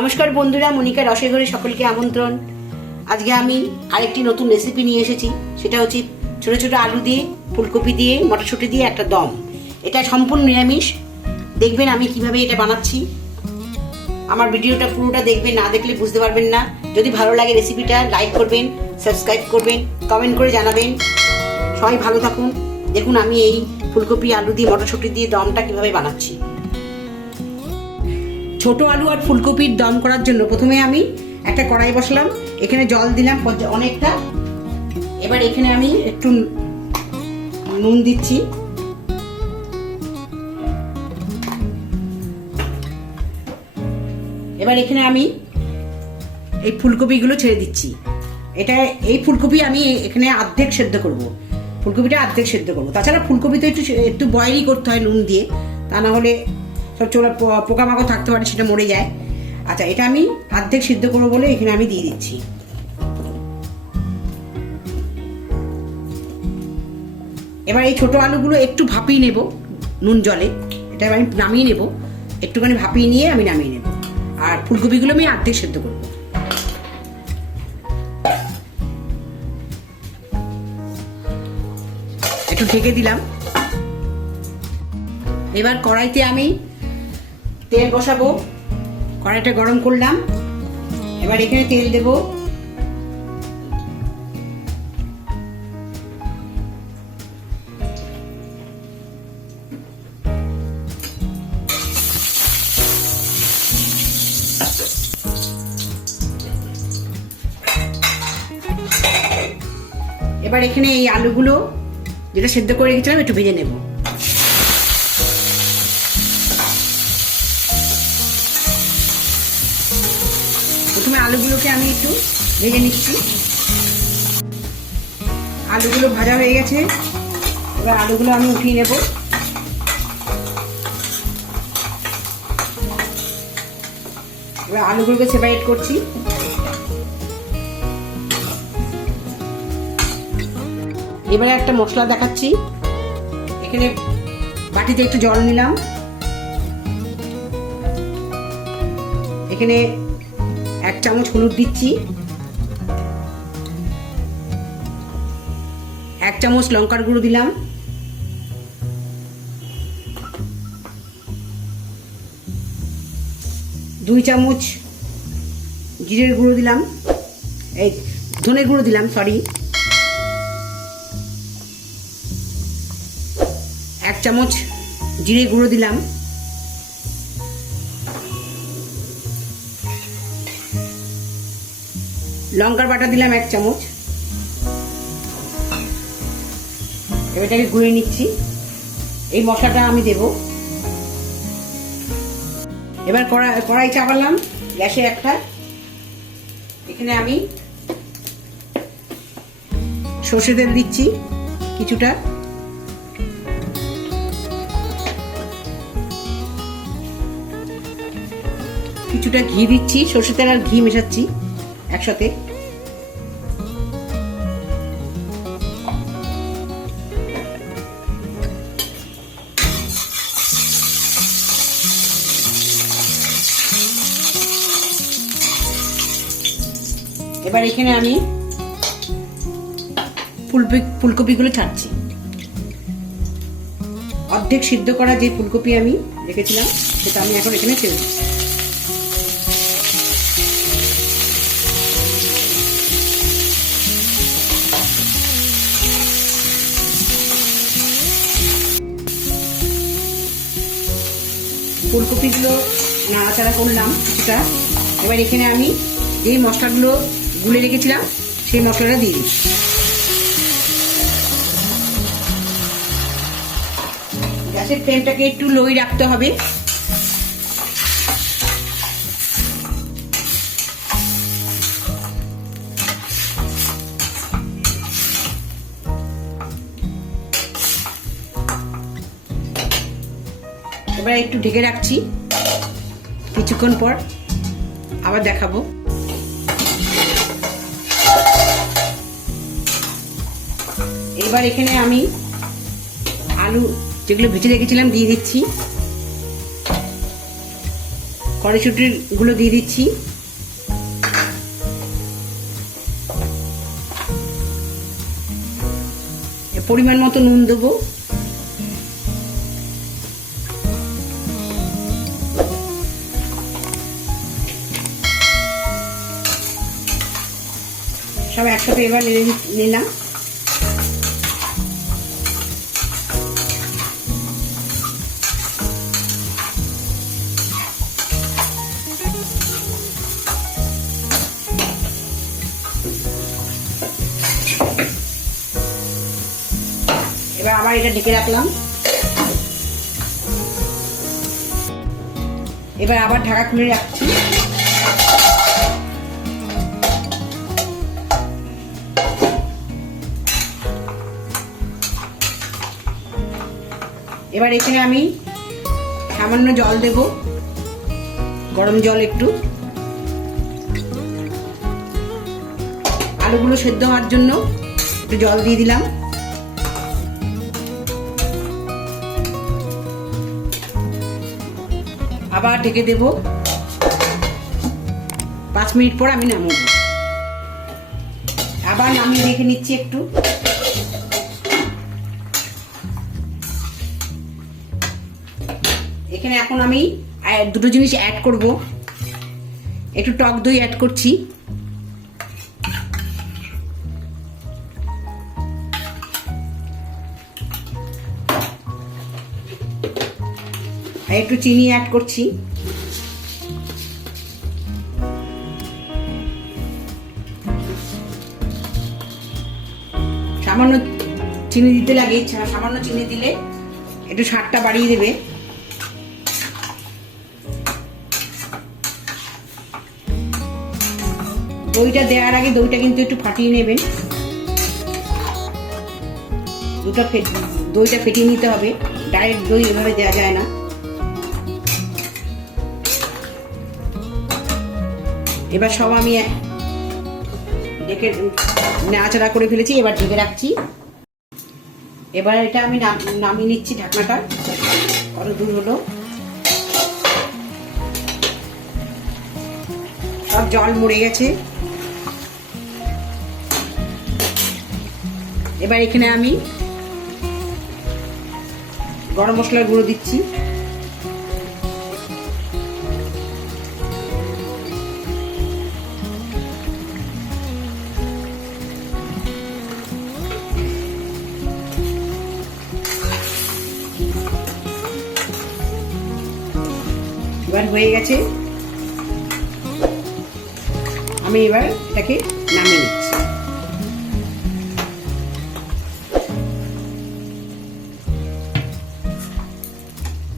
নমস্কার বন্ধুরা, মনিকা রসের ঘরে সকলকে আমন্ত্রণ। আজকে আমি আরেকটি নতুন রেসিপি নিয়ে এসেছি। সেটা হচ্ছে ছোট ছোট আলু দিয়ে, ফুলকপি দিয়ে, মটরশুঁটি দিয়ে একটা দম। এটা সম্পূর্ণ নিরামিষ। দেখবেন আমি কিভাবে এটা বানাচ্ছি। আমার ভিডিওটা পুরোটা দেখবেন, না দেখলে বুঝতে পারবেন না। যদি ভালো লাগে রেসিপিটা লাইক করবেন, সাবস্ক্রাইব করবেন, কমেন্ট করে জানাবেন। সবাই ভালো থাকুন। দেখুন আমি এই ফুলকপি আলু দিয়ে মটরশুঁটি দিয়ে দমটা কিভাবে বানাচ্ছি। ছোট আলু আর ফুলকপির দম করার জন্য প্রথমে আমি একটা কড়াই বসালাম। এখানে জল দিলাম অনেকটা। এবার এখানে আমি একটু নুন দিচ্ছি। এবার এখানে আমি এই ফুলকপিগুলো ছেড়ে দিচ্ছি। এই ফুলকপি আমি এখানে অর্ধেক সেদ্ধ করব। ফুলকপিটা অর্ধেক সেদ্ধ করব। তাছাড়া ফুলকপি তো একটু বয়েলই করতে হয় নুন দিয়ে, তা না হলে সব পোকামাকড় থাকতে পারে, সেটা মরে যায়। আচ্ছা, এটা আমি অর্ধেক সিদ্ধ করবো বলে এখানে আমি দিয়ে দিচ্ছি। এবার এই ছোট আলুগুলো একটু ভাপিয়ে নেব নুন জলে। এটা আমি নামিয়ে নেব, একটুখানি ভাপিয়ে নিয়ে আমি নামিয়ে নেব। আর ফুলকপিগুলো আমি অর্ধেক সিদ্ধ করব। একটু ঢেকে দিলাম। এবার কড়াইতে আমি তেল বসাবো। কড়াইটা গরম করলাম। এবার এখানে তেল দেব। এবার এখানে এই আলুগুলো যেটা সেদ্ধ করে রেখেছিলাম একটু ভেজে নেব। প্রথমে আলুগুলোকে আমি একটু ভেজে নিচ্ছি। আলুগুলো ভাজা হয়ে গেছে। এবার আলুগুলো আমি উঠিয়ে নেব। এবার আলুগুলোকে সেপারেট করছি। এবারে একটা মশলা দেখাচ্ছি। এখানে বাটিতে একটু জল নিলাম। এখানে 1 চামচ হলুদ দিচ্ছি, 1 চামচ লঙ্কার গুঁড়ো দিলাম, 2 চামচ জিরের গুঁড়ো দিলাম, এই ধনের গুঁড়ো দিলাম, সরি, 1 চামচ জিরে গুঁড়ো দিলাম, লঙ্কার বাটা দিলাম 1 চামচ। এবারটাকে গুঁড়ে নিচ্ছি। এই মশলাটা আমি দেব। এবার কড়াই চাপালাম গ্যাসে একটা। এখানে আমি সর্ষে তেল দিচ্ছি কিছুটা। কিছুটা ঘি দিচ্ছি। সর্ষে তেল আর ঘি মেশাচ্ছি একসাথে। এবার এখানে আমি ফুলকপিগুলো ছাড়ছি। অর্ধেক সিদ্ধ করা যে ফুলকপি আমি রেখেছিলাম সেটা আমি এখন এখানে ছেড়ে দিচ্ছি। ফুলকপিগুলো নাড়াচাড়া করলাম কিছুটা। এবার এখানে আমি যেই মশলাগুলো গুলে রেখেছিলাম সেই মশলাটা দিয়ে দিই। গ্যাসের ফ্লেমটাকে একটু লোই রাখতে হবে। এবার একটু ঢেকে রাখছি। কিছুক্ষণ পর আবার দেখাবো। এবার এখানে আমি আলু যেগুলো ভেজে রেখেছিলাম দিয়ে দিচ্ছি। কড়াইশুঁটিগুলো দিয়ে দিচ্ছি। পরিমাণ মতো নুন দেবো। সব একসাথে এবার নেড়ে নিলাম। এবার আবার এটা ঢেকে রাখলাম। এবার আবার ঢাকা খুলে রাখছি। এবার এখানে আমি সামান্য জল দেব, গরম জল একটু, আলুগুলো সেদ্ধ হওয়ার জন্য একটু জল দিয়ে দিলাম। আবার ঢেকে দেব। 5 মিনিট পর আমি নামাবো। আবার নামিয়ে রেখে নিচ্ছি একটু। এখানে এখন আমি দুটো জিনিস অ্যাড করব। একটু টক দই অ্যাড করছি, আর একটু চিনি অ্যাড করছি। সামান্য চিনি দিতে লাগে, সামান্য চিনি দিলে একটু স্বাদটা বাড়িয়ে দেবে। দইটা দেওয়ার আগে দইটা কিন্তু একটু ফাটিয়ে নেবেন। দইটা ফেটিয়ে নিতে হবে, ডাইরেক্ট দই এভাবে দেওয়া যায় না। এবার সব আমি ঢেকে নাড়াচাড়া করে ফেলেছি। এবার ঢেকে রাখছি। এবার এটা আমি নামিয়ে নিচ্ছি ঢাকনাটা। কত দূর হলো, সব জল মরে গেছে। এবার এখানে আমি গরম মশলার গুঁড়ো দিচ্ছি। এবার হয়ে গেছে, আমি এবার এটাকে নামিয়ে নিচ্ছি।